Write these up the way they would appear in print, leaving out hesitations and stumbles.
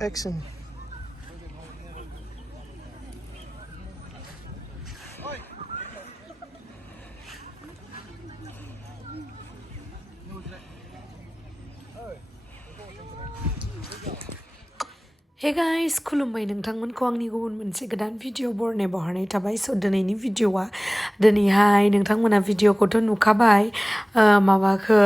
Action. Hey guys, खुलुमबाय नोंथांमोनखौ आंनि गुबुन मोनसे गोदान भिडिअ बरनायाव हरनाय थाबाय दिनैनि भिडिअआ दिनैहाय नोंथांमोना भिडिअखौथ' नुखाबाय माबाखौ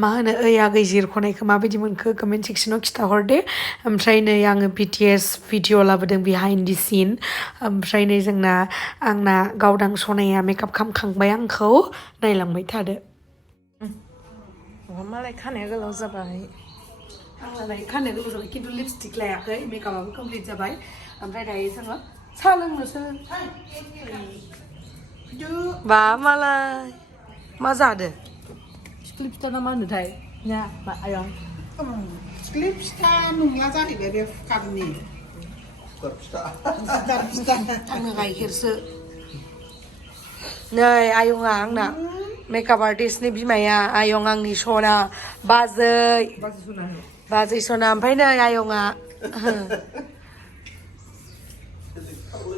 मा होनो ओइ आगै जिरख'नायखौ माबायदि मोनखो कमेन्ट सेक्सनाव खिथाहरदे ओमफ्राय नै आङो BTS भिडिअ लाबोदों बिहाइन्ड दि सिन ओमफ्राय नै जोंना आंना गावदां सनाया मेकआप खालामखांबाय आंखौ नायलांबाय थादो मालाय खानाया गोलाव जाबाय आंलाय खानाया गोलाव जाबाय खिन्थु लिपस्टिक लायाखै मेकआपआबो कमप्लिट जाबाय ओमफ्राय दायो जोङो साहा लोंनोसो बा मालाय मा जादो सिख्लि फिथा ना मा होनोथाय ना मा आयं सिख्लि फिथा नंला जाहैबाय बे फुकारनि आंनो गाइखेरसो नै आयंआ आंना मेकआप आर्टिस्टनि बिमाया आयं आंनि सना बाजै सना ओमफ्राय नै आयंआ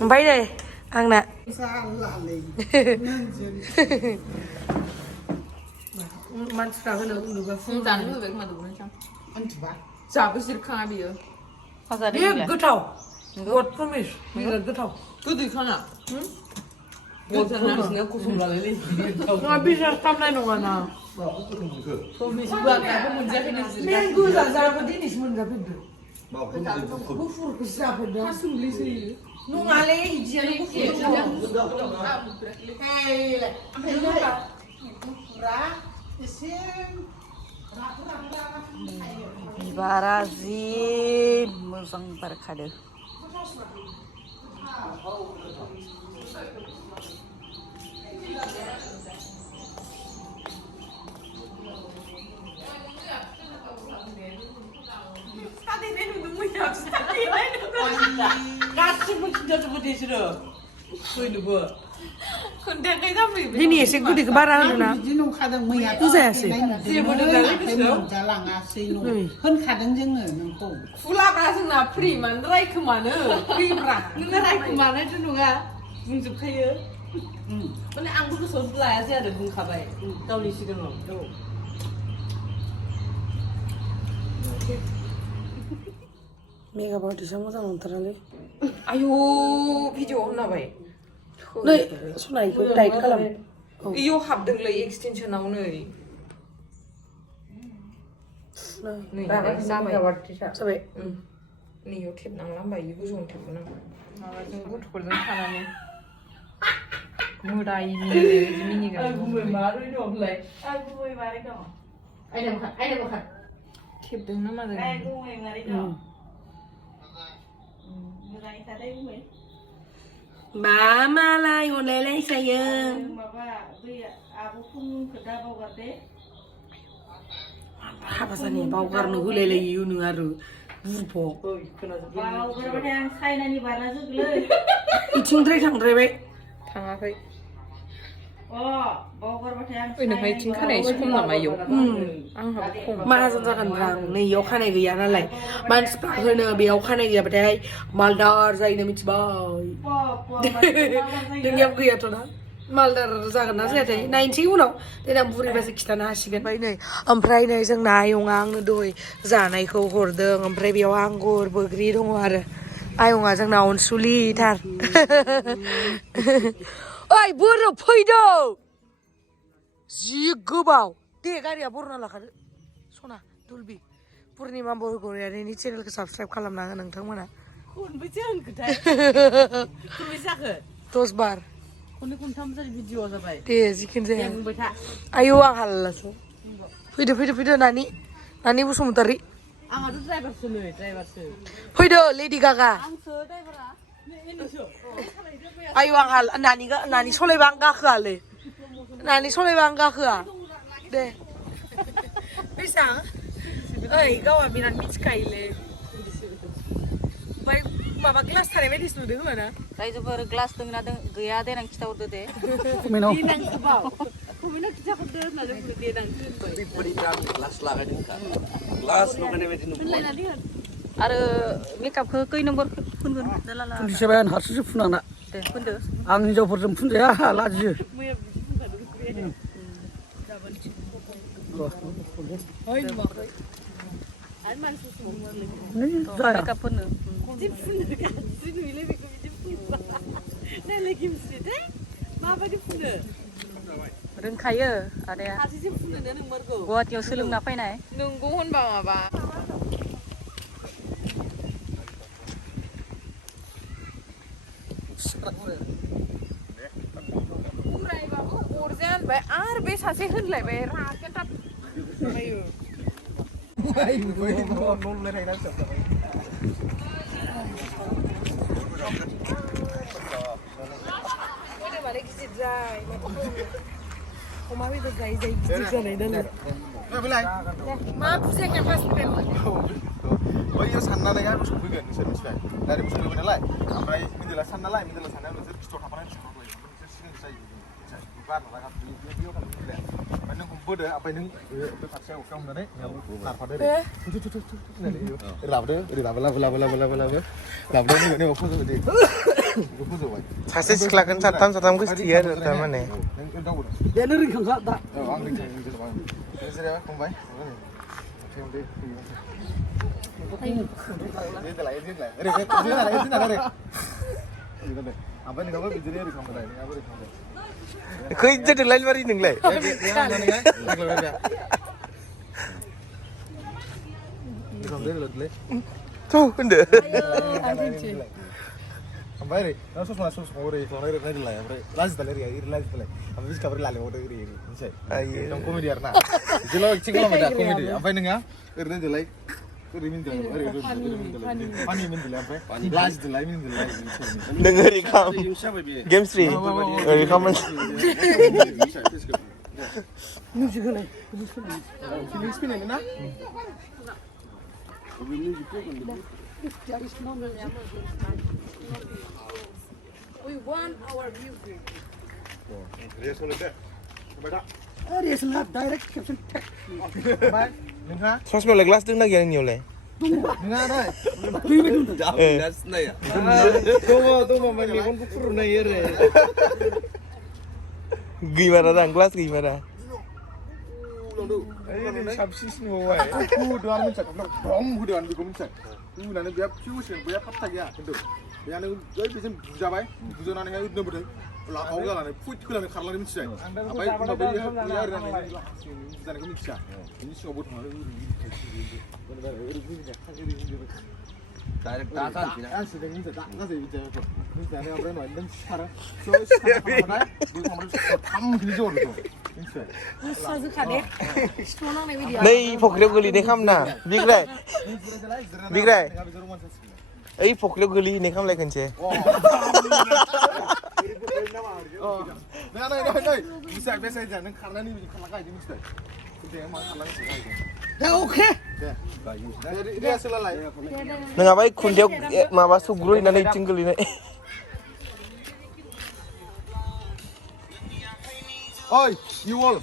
ओमफ्राय नै आंना मानसिफ्रा होनो उन्दुबा फुं जानो लुबैबाय खोमा दुगैनोसै उन्दुबा जाबो जिरखाङा बियो बे गोथाव गड प्रमिस बिराद गोथाव गोदैखाना बिसास खालामनाय नङा ना गोजा जाबो दिनैसो मोनजाफेरदो गुफुरखौसो जाफेरदों नङालै बिदियानो बिबारा जि मोजां बारखादो गासिबो खिन्थाजोबो बिसोरो फैनोबो खोन्थायाखै जाबाय दिनै एसे गोदैखौ बारा होना बिदि नंखादों मैया बुजायासै जेबो मोनजालाङासै होनखादों जोङो नोंखौ फुलाब्रा जोंना फ्रि मानो रायखोमानो फ्रिब्रा नोंना रायखोमानायथ' नङा बुंजोबखायो माने आंबो गोसोआव लायासै आरो बुंखाबाय गावनि सिगाङाव मेकआप आर्टिस्टआ मोजां नंथारालै आयौ भिडिअ होनाबाय नै सनायखौ टाइट खालाम इयाव हाबदोंलै एक्सटेनसनाव नै जाबाय नैयाव थेबनांला होमबा इयो गोजौआव थेबनां माबाजों गथ'फोरजों थानानै मोदायनि बिदि मिनिगोन थेबदों ना मादों मा मालाय हरलायलायसायो हाबा जानाया बावगारनो होलायलायो नों आरो इथिंद्राय थांद्रायबाय थाङाखै नोंहाय इथिं खानाय एसे खम नामा इयाव आंहाबो खम माहाजोन जागोन रां नै इयाव खानाय गैया नालाय मानसिफ्रा होनो बेयाव खानाय गैयाबाथाय मालदार जायोनो मिथिबाय नोंनियाव गैयाथ' ना मालदार जागोन ना जायाथाय नायनोसै उनाव देनां बुरैबासो खिथानो हासिगोन ओमफ्राय नै जोंना आयंआ आंनो दहाय जानायखौ हरदों ओमफ्राय बेयाव आंगुर बैग्रि दङ आरो आयंआ जोंना अनसुलिथार ओइ बोरो फैदो जि गोबाव दे गारिया बरना लाखादो सना दुलबि पुर्निमा बरग'यारिनि चेनेलखौ साबसक्राइब खालामना हो नोंथांमोना खनबेसे होनखोथाय खनबेसे जाखो 10 बार खननै खनथाम जाबाय भिडिअ जाबाय दे जिखुनु जाया बुंबाय था आयौ आं हालासो फैदो नानि बसुमतारी आंहाथ' ड्राइभारसो नै ड्राइभारसो फैदो लेडि गागा आंसो ड्राइभारा आयौ आं नानि सलायबा आं गाखोआलै नानि सलायबा आं गाखोआ दे बेसेबां ओइ गावहा बिराद मिथिखायोलै ओमफ्राय माबा ग्लास थानाय बायदिसो नुदों खोमा ना रायजोफोर ग्लास दंना गैया देनां खिथाहरदो दे कमेन्टआव खिथाहरदो होननानै देनां ग्लास लागायदों ग्लास लगायनाय बायदि नुबाय आरो मेकआपखौ खै नम्बर फुनगोन लाला फुनसेबाय आं हारसिंसो फुनाङा दे फुनदो आं हिनजावफोरजों फुनजाया लाजियो जाया मेकआप फुननो रोंखायो आदाया गुवाहाटियाव सोलोंना फैनाय नंगौ होनबा माबा फरायबाबो अरजाया होनबाय आरो बे सासे होनलायबाय राखेटा माने गिदिर जाय अमा बेदर जायै जायै गिदिर जानाय नालाय मा बुजायाखै फार्स्टनिफ्राय बैयो साननानै आं सफैगोन नोंसोर मिथिबाय डाइरेक्ट सफैबाय नालाय ओमफ्राय मिडिला साननाया नोंसोर खिथाव थाफानानै सफैबाय नोंसोर सिगां जायो बार नालाय बेयाव थांनो मिथिबाय ओमफ्य नों बोदो ओमफ्य नों बे फारसे अखायाव हमनानै नारफादो लाबोदो ओरै लाबोदो फोजोबदो सासे सिख्लाखौनो साथाम गोसोथोयो आरो थारमाने बेनो रोंखांखा दा आं रोंखायो फंबाय खैजों लाइन मारि नोंलाय थ' होनदो ओमफ्राय ओरै ससमा ओरै खालामनाय नायदोलाय ओमफ्राय लाजिदालाय ओमफ्राय बिसखाबोरै लालेवादो ओरै मिथिबाय एकदम कमेडि आरो ना बिदिल' एक्टिं खालामबाय दा कमेडि ओमफ्राय नोंहा ओरै नायदोलाय ओरै मिनिदोलाय फानि मिनिदोलाय ओमफ्राय लाजिदोलाय मिनिदोलाय नों ओरै खाम गेमस्रि ओरै खामोन मिउजिक होनाय फिलिंस फैनाय ना We want our music. रेसना डाइरेक्ट खेबसेन नोंहा ससमायावलाय ग्लास दंना गैया नोंनियावलाय नोंहा दै दङ माने मेगनखौ फुरुनाय आरो गैमारा दां ग्लास गैमारा साबसिन नुबाय हुदोआनो मिथिया ब्रम हुदोआनो बेखौ मिथिया हुनानै बेहा फिउसन बेहा फात्ता गैया खिन्थु बेहानो जै बेजों बुजाबाय बुजानानैहाय उदनोबोदों लाखाव जानानै फुट खोलानो खारलांनो मिथिबाय ओमफ्राय उनाव बैयो ओरै बुजानायखौ मिथिया बिनि सिगाङाव बोथांनानै डाइरेक्ट आं सिगां मिथिया गासै बिदियाखौ मिथिनानै ओमफ्राय उनाव नों सिखारो थाम खिनि जौआव बेखौ नै फख्रियाव गोलैनाय खामना बिग्राय ओइ फख्रियाव गोलैहैनाय खामलाय खनसे नों खारनानै बिदि खारला गायदों मिथिबाय नङाबा खुन्थायाव माबा सौग्रोहैनानै इथिं गोलैनाय ओइ इउ अल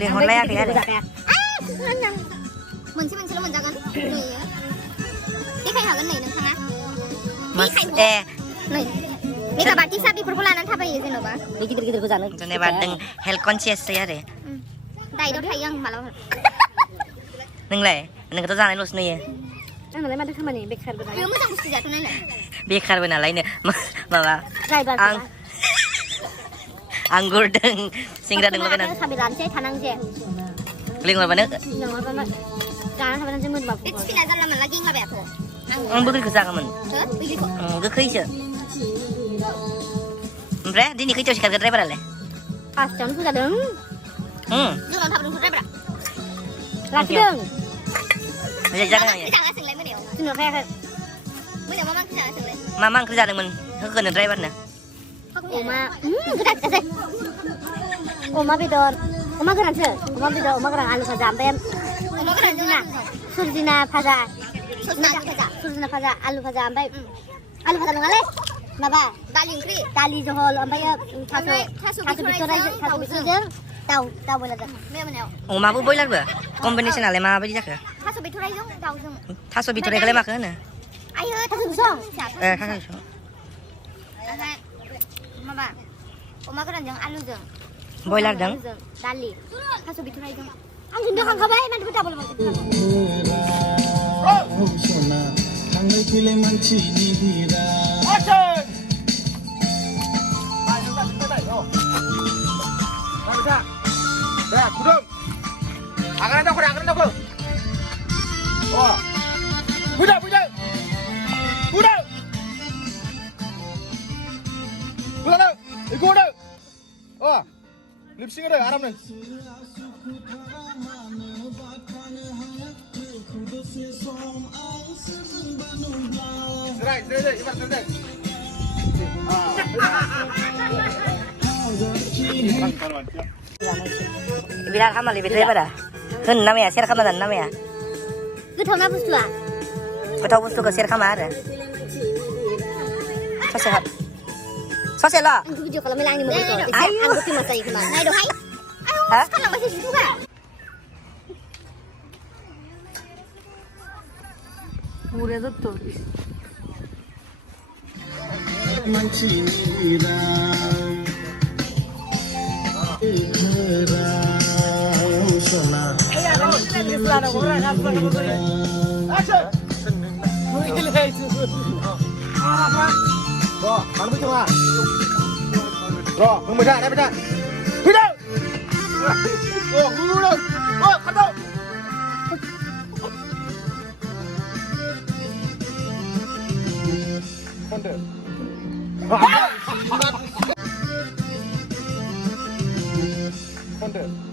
लेंहरलायाखै आरो मोनसेल' मोनजागोन देखायनो हागोन नै नोंथाङा नै मेकआप आर्टिस्टआ बेफोरखौ लानानै थाबायो जेन'बा बे गिदिरखौ जानो जेनेबा नों हेल्थ कनसियास जायो आरो डाइटआव थायो आं मालाबा नोंलाय नोंखौथ' जानायल'सो नुयो आंनालाय माथो खामानि बेखारबो नालाय मोजां बुस्थु जाथ' नायलाय बेखारबो नालायनो माबा आं गुरदों सिंग्रादों लगायनानै साबि लानोसै थानांसै लिंहरबानो जाना थाबानो जों मोनबा बे थिफिना जानला मोनला गिंलाबायाथ' आं बोग्रिखौ जागौमोन गोखैसो ओमफ्राय दिनै खैथायाव सिखारगोन ड्राइभारालाय 5टायावनो फैजादों जोंनाव थाबोदों ड्राइभारा लाखिदों जागोन आं जोंनाव फैयाखै मोनायाव मा ओंख्रि जादोंमोन होगोनो ड्राइभारनो अमा गोदानसै अमा बेदर अमा गोरानसो अमा बेदर अमा गोरान आलु भाजा ओमफ्राय सुरजिना भाजा आलु भाजा ओमफ्राय आलु भाजा नङालै माबा दालि ओंख्रि दालि जहल ओमफ्राय थास' बिथ'राइजों दाउ बयलारजों मैया मोनायाव अमाबो बयलारबो कम्बिनेसनालाय माबायदि जाखो थास' बिथ'राइजों दाउजों थास' बिथ'राइखौलाय माखो होनो आयो थास' बिसं थास' बिसं ओमफ्राय माबा अमा गोरानजों आलुजों बयलारजों दालि थास' बिथ'राइजों आं खिन्थाखांखाबाय मानोबो दाबल थांलाय फैलाय मानसिनि भिरा 야, 구름! 아가란다고 그래, 아가란다고! 보자! 보자! 이거 오라! 립싱을 해, 아람는! 이발 बिराद हामालै बेद्राय बारा होन नामाया सेर खालामना जानो नामाया गोथावना बुस्थुआ गोथाव बुस्थुखौ सेर खालामा आरो ससेल' आंखौ भिडिअ खालामनाय आंनि मबाइलखौ आंबो फेमास जायो खोमा नायदोहाय आयौ खालामबायसो जिथुगा मुरे जातो 가는 거 있잖아. 그럼 보자, 내보자. 보자. 간다. 건데. 건데.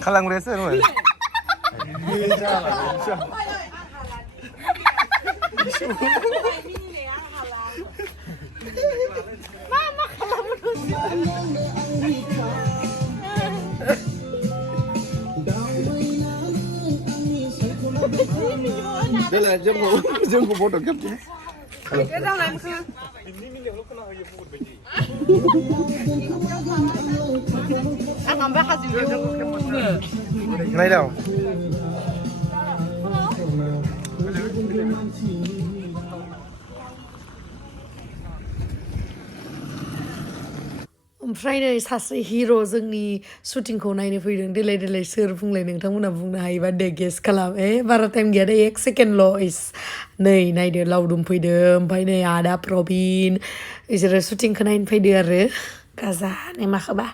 kallang rasa no đây là dân của bộ đội cấp chứ cái rau này không ăn ngon bác gì này đâu ओमफ्राय नै सासे हिर' जोंनि शुटिंखौ नायनो फैदों देलाय सोर बुंलाय नोंथांमोना बुंनो हायोबा दे गेस खालाम बारा टाइम गैया दे 1 सेकेन्डल' इस नै नायदो लावदुम फैदो ओमफ्राय नै आदा प्रबिन बिसोरो शुटिंखौ नायनो फैदो आरो गाजा नै माखोबा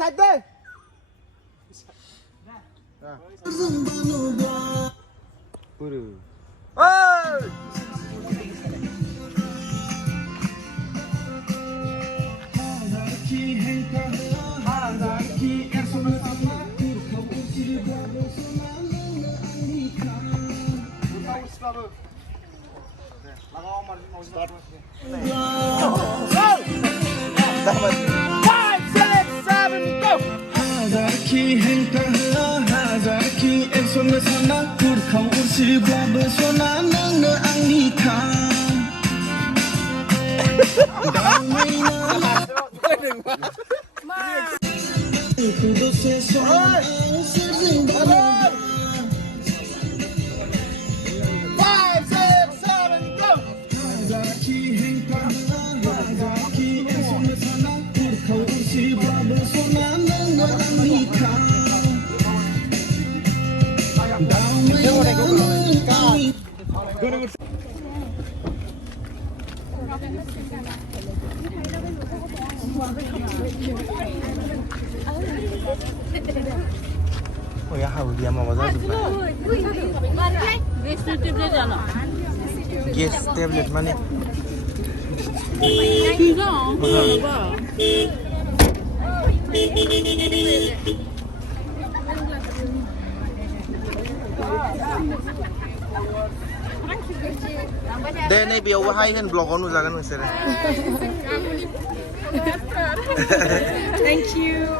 Side. Oh ya, dia mau masak juga. Gas tablet जाना Gas tablet mana? Deh, nih biar wahai kan blog on usahakan misalnya. Thank you.